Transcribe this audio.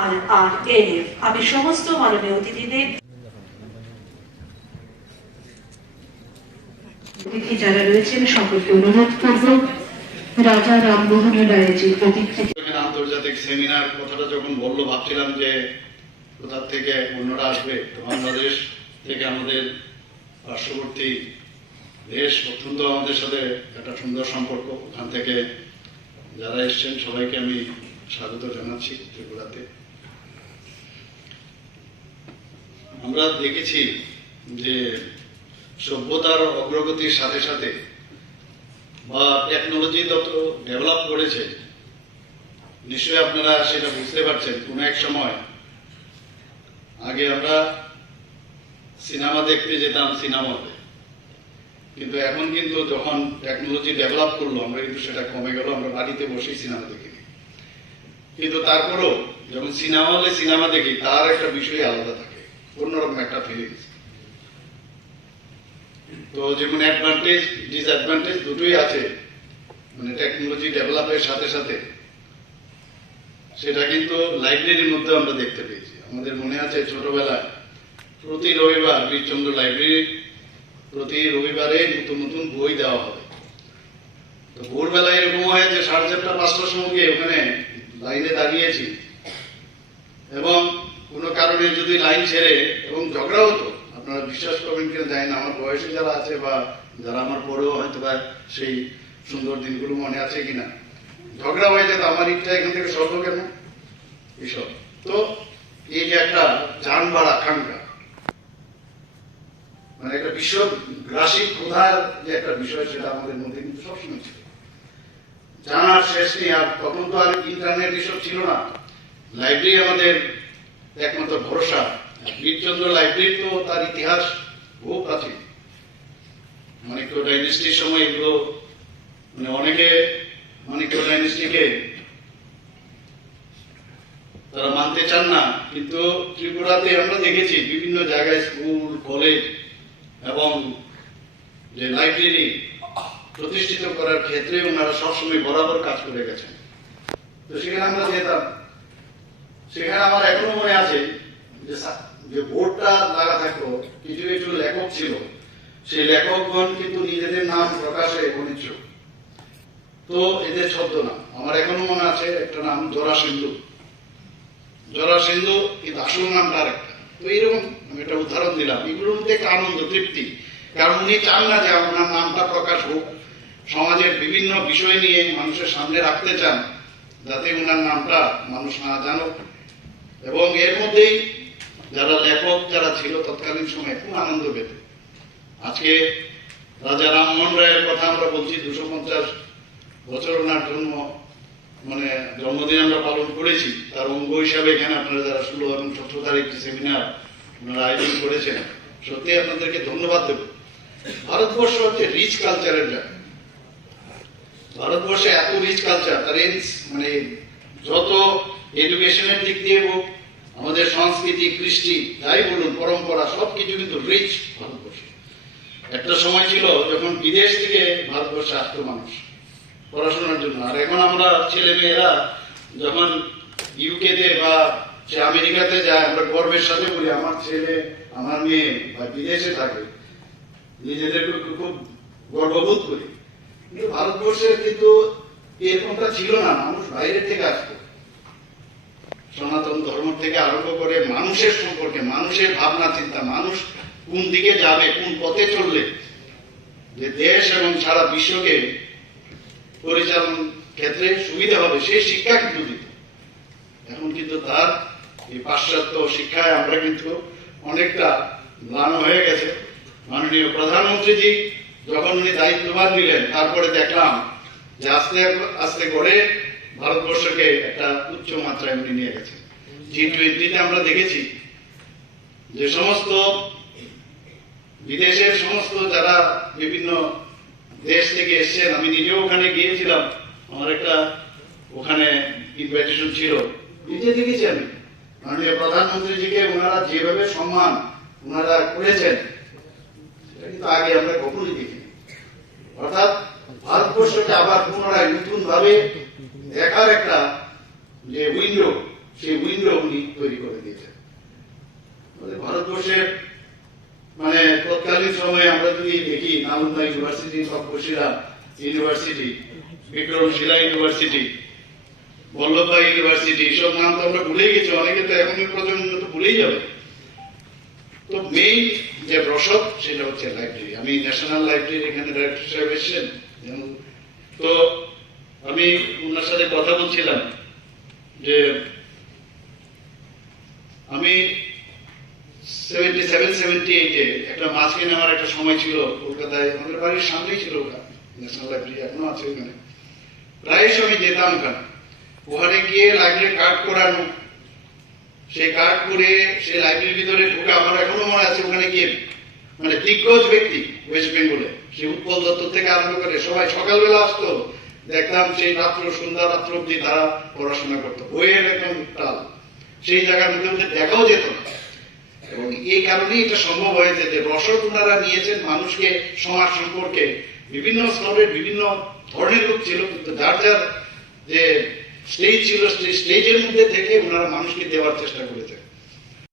RRNF আমি সমস্ত মাননীয় অতিথিদের অতিথি যারা রয়েছেন সকলকে অনুরোধ করব রাজা রামমোহন রায়ের যে প্রতিকৃতি আন্তর্জাতিক সেমিনার কথাটা যখন বললো ভাবছিলাম যে কোথা থেকে অন্যরা আসবে। তো বাংলাদেশ থেকে আমাদের পার্শ্ববর্তী দেশ অত্যন্ত আমাদের সাথে একটা সুন্দর সম্পর্ক, ওখান থেকে যারা এসছেন সবাইকে আমি স্বাগত জানাচ্ছি ত্রিপুরাতে। আমরা দেখেছি যে সভ্যতার অগ্রগতির সাথে সাথে বা টেকনোলজি যত ডেভেলপ করেছে, নিশ্চয়ই আপনারা সেটা বুঝতে পারছেন। কোন এক সময় আগে আমরা সিনেমা দেখতে যেতাম সিনেমাতে, কিন্তু এখন কিন্তু যখন টেকনোলজি ডেভেলপ করলো আমরা কিন্তু সেটা কমে গেল, আমরা বাড়িতে বসেই সিনেমা দেখি। কিন্তু তারপরেও যখন সিনেমা হলে সিনেমা দেখি তার একটা বিষয় আলাদা থাকে, অন্যরকম একটা ফিলিংস। তো যেমন অ্যাডভান্টেজ ডিসঅ্যাডভান্টেজ দুটোই আছে মানে টেকনোলজি ডেভেলপের সাথে সাথে, সেটা কিন্তু লাইব্রেরির মধ্যে আমরা দেখতে পেয়েছি। আমাদের মনে আছে ছোটবেলায় প্রতি রবিবার বীরচন্দ্র লাইব্রেরি প্রতি রবিবারে নতুন নতুন বই দেওয়া হবে। তো ভোরবেলায় এরকম হয় যে 4:30 5টার সময় গিয়ে ওখানে লাইনে দাঁড়িয়েছি, এবং কোনো কারণে যদি লাইন ছেড়ে এবং ঝগড়া হতো, আপনারা বিশ্বাস করবেন কিনা জানি না, আমার বয়সে যারা আছে বা যারা আমার পরেও হয়তো বা সেই সুন্দর দিনগুলো মনে আছে কিনা, ঝগড়া হয়ে যেত আমার ইচ্ছা এখান থেকে সরল কেন এসব। তো এই যে একটা যান বাড়া আকাঙ্ক্ষা, মানে একটা বিশ্বগ্রাসী ক্ষুধার যে একটা বিষয়, সেটা আমাদের মধ্যে কিন্তু সবসময় ছিল, জানার শেষ নেই। আর তখন তো আর ইন্টারনেট এসব ছিল না, লাইব্রেরি আমাদের একমাত্র ভরসা। বীরচন্দ্র লাইব্রেরি তো তার ইতিহাস বহু প্রাচীন, মানিক্য ডাইনেস্টির সময় এগুলো মানে অনেকে মানিক্য ডাইনেস্টিকে তারা মানতে চান না, কিন্তু ত্রিপুরাতে আমরা দেখেছি বিভিন্ন জায়গায় স্কুল কলেজ এবং যে লাইব্রেরি প্রতিষ্ঠিত করার ক্ষেত্রে ওনারা সবসময় বরাবর কাজ করে গেছেন। তো সেখানে আমরা যেতাম, সেখানে আমার এখনো মনে আছে যে বোর্ডটা লাগা থাকতো, কিছু কিছু লেখক ছিল, সেই লেখকগণ কিন্তু নিজেদের নাম প্রকাশে অনিচ্ছুক। তো এদের ছদ্মনাম আমার এখনো মনে আছে, একটা নাম জরাসিন্ধু, জরাসিন্ধু কিন্তু আসল নামটা আরেকটা। তো এইরকম আমি একটা উদাহরণ দিলাম, এগুলোর মধ্যে একটা আনন্দ তৃপ্তি, কারণ উনি চান না যে আপনার নামটা প্রকাশ হোক, সমাজের বিভিন্ন বিষয় নিয়ে মানুষের সামনে রাখতে চান যাতে ওনার নামটা মানুষ না জানুক। এবং এর মধ্যেই যারা লেখক যারা ছিল তৎকালীন সময়ে খুব আনন্দ পেত। আজকে রাজা রামমোহন রায়ের কথা আমরা বলছি, 250 বছর ওনার জন্ম মানে জন্মদিন আমরা পালন করেছি, তার অঙ্গ হিসাবে এখানে আপনারা যারা 16 এবং 17 তারিখ সেমিনার ওনারা আয়োজন করেছেন, সত্যি আপনাদেরকে ধন্যবাদ দেব। ভারতবর্ষ হচ্ছে রিচ কালচারের জায়গা। ভারতবর্ষে এত রিচ কালচার, তার মানে যত এডুকেশনের দিক দিয়ে হোক, আমাদের সংস্কৃতি কৃষ্টি যাই বলুন পরম্পরা সবকিছু কিন্তু রিচ ভারতবর্ষে। একটা সময় ছিল যখন বিদেশ থেকে ভারতবর্ষে আসতো মানুষ পড়াশোনার জন্য, আর এখন আমরা ছেলে মেয়েরা যখন ইউকেতে বা সে আমেরিকাতে যায় আমরা গর্বের সাথে বলি আমার ছেলে আমার মেয়ে বা বিদেশে থাকে, নিজেদেরকে খুব গর্ববোধ করি। কিন্তু ভারতবর্ষে কিন্তু এরকমটা ছিল না, মানুষ বাইরের থেকে আসতো, সনাতন ধর্ম থেকে আরম্ভ করে মানুষের সম্পর্কে, মানুষের ভাবনা চিন্তা, মানুষ কোন দিকে যাবে, কোন পথে চললে যে দেশ এবং সারা বিশ্বকে পরিচালন ক্ষেত্রে সুবিধা হবে, সেই শিক্ষা কিন্তু দিত। এখন কিন্তু তার এই পাশ্চাত্য শিক্ষায় আমরা কিন্তু অনেকটা ম্লান হয়ে গেছে। মাননীয় প্রধানমন্ত্রীজি যখন উনি দায়িত্বভার নিলেন, তারপরে দেখলাম যে আস্তে আস্তে করে ভারতবর্ষকে একটা উচ্চ মাত্রায় উনি নিয়ে গেছেন। G20 আমরা দেখেছি যে সমস্ত বিদেশের সমস্ত যারা বিভিন্ন দেশ থেকে এসছেন, আমি নিজেও ওখানে গিয়েছিলাম, আমার একটা ওখানে ইনভাইটেশন ছিল, নিজে দেখেছি আমি মাননীয় প্রধানমন্ত্রীজিকে ওনারা যেভাবে সম্মান ওনারা করেছেন সেটা কিন্তু আগে আমরা কখনোই দেখিনি। অর্থাৎ ভারতবর্ষকে আবার পুনরায় নতুন ভাবে দেখার একটা যে উইন্ডো সেই উইন্ডো উনি তৈরি করে দিয়েছেন। আমাদের ভারতবর্ষের মানে তৎকালীন সময়ে আমরা যদি দেখি Nalanda university, Takshashila university, Vikramshila university, Vallabhbhai university, সব নাম তো আমরা ভুলেই গেছি, অনেকে তো এখন প্রজন্ম তো ভুলেই যাবে। তো মেইন যে রসদ সেটা হচ্ছে লাইব্রেরি। আমি ন্যাশনাল লাইব্রেরির এখানে ডাইরেক্টর সাহেব এসেছেন, তো আমি ওনার সাথে কথা বলছিলাম যে আমি 77-78 একটা মাঝখানে আমার একটা সময় ছিল কলকাতায়, আমাদের বাড়ির সামনেই ছিল ন্যাশনাল লাইব্রেরি, এখনো আছে ওখানে। প্রায় আমি যেতাম ওখানে গিয়ে লাইব্রেরি কার্ড করানো, সেই কার্ড করে সেই লাইব্রেরির ভিতরে ঢুকে আমার এখনো মনে আছে ওখানে গিয়ে মানে দিগ্গজ ব্যক্তি ওয়েস্ট বেঙ্গলে, সে উৎপল দত্ত থেকে আরম্ভ করে সবাই সকালবেলা আসতো, দেখতাম সেই রাত্র সন্ধ্যা রাত্র অব্দি তারা পড়াশোনা করতো, বইয়ের একদম তাল, সেই জায়গার মধ্যে দেখাও যেত না। এবং এই কারণেই এটা সম্ভব হয়েছে যে রসদ ওনারা নিয়েছেন, মানুষকে সমাজ সম্পর্কে বিভিন্ন স্তরের বিভিন্ন ধরনের লোক ছিল, কিন্তু যার যার যে স্টেজ ছিল সেই স্টেজের মধ্যে থেকে ওনারা মানুষকে দেওয়ার চেষ্টা করেছেন।